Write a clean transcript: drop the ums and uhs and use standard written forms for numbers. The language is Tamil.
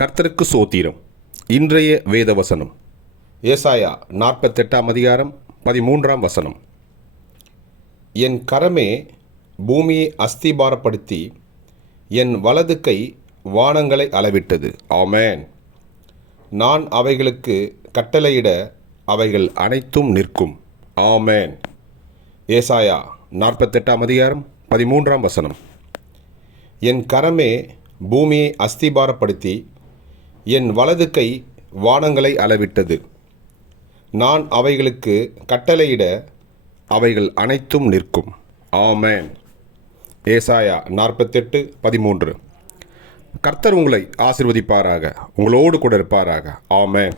கர்த்தருக்கு சோத்திரம். இன்றைய வேத வசனம் ஏசாயா 48ஆம் அதிகாரம் 13ஆம் வசனம். என் கரமே பூமியை அஸ்திபாரப்படுத்தி என் வலது கை வானங்களை அளவிட்டது. ஆமென். நான் அவைகளுக்கு கட்டளையிட அவைகள் அனைத்தும் நிற்கும். ஆமென். ஏசாயா 48ஆம் அதிகாரம் 13ஆம் வசனம். என் கரமே பூமியை அஸ்திபாரப்படுத்தி என் வலது கை வானங்களை அளவிட்டது. நான் அவைகளுக்கு கட்டளையிட அவைகள் அனைத்தும் நிற்கும். ஆமென். ஏசாயா 48:13. கர்த்தர் உங்களை ஆசீர்வதிப்பாராக, உங்களோடு கூட இருப்பாராக. ஆமென்.